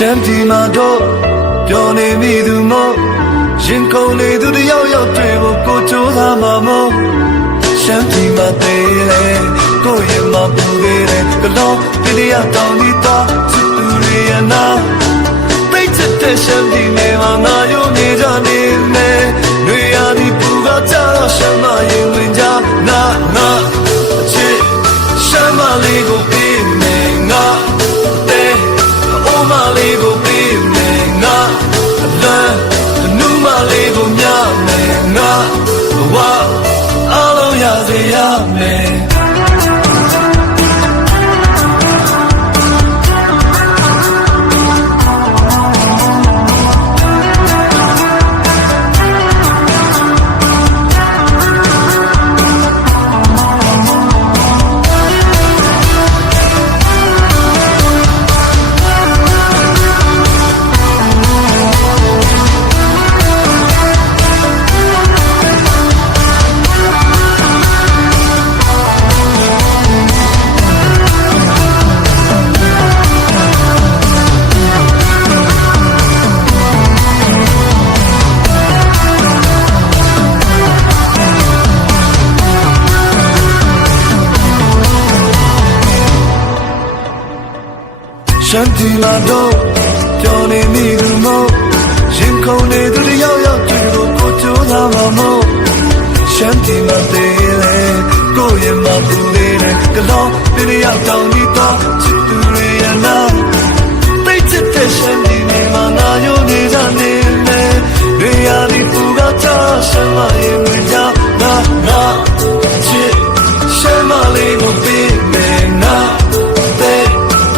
ရှမ်းပြည်မှာတော့ပြောနေမိသူမို့ရင်ကုန်နေသူတယောက်ယောက်တွေ့ဖို့ကိုကြိုးစားမှာမို့ရှမ်းပြည်မှာသေးတယ်ကိုယ့်ရင်မှာပူသေးတယ်ကလောတရားတောင်းဒီတော့သူတွေရနာသိချစ်တဲ့ရှမ်း စေရမယ် ရှမ်းပြည်မှာတော့ပြောနေမိသူမို့ရင်ခုန်နေသူတယောက်ယောက်တွေ့လို့ကိုကြိုးစားမှာမို့ရှမ်းပြည်မှာသေးတယ်ကိုယ့်ရင်မှာပူသေးတယ်ကလောတရားတောင်းပြီးတော့ချစ်သူတွေရနာသိချစ်တဲ့ရှမ်းပြည်နယ်မှာငါယုံနေကြနေမယ်တွေရဒီပူကချရှမ်းမရင်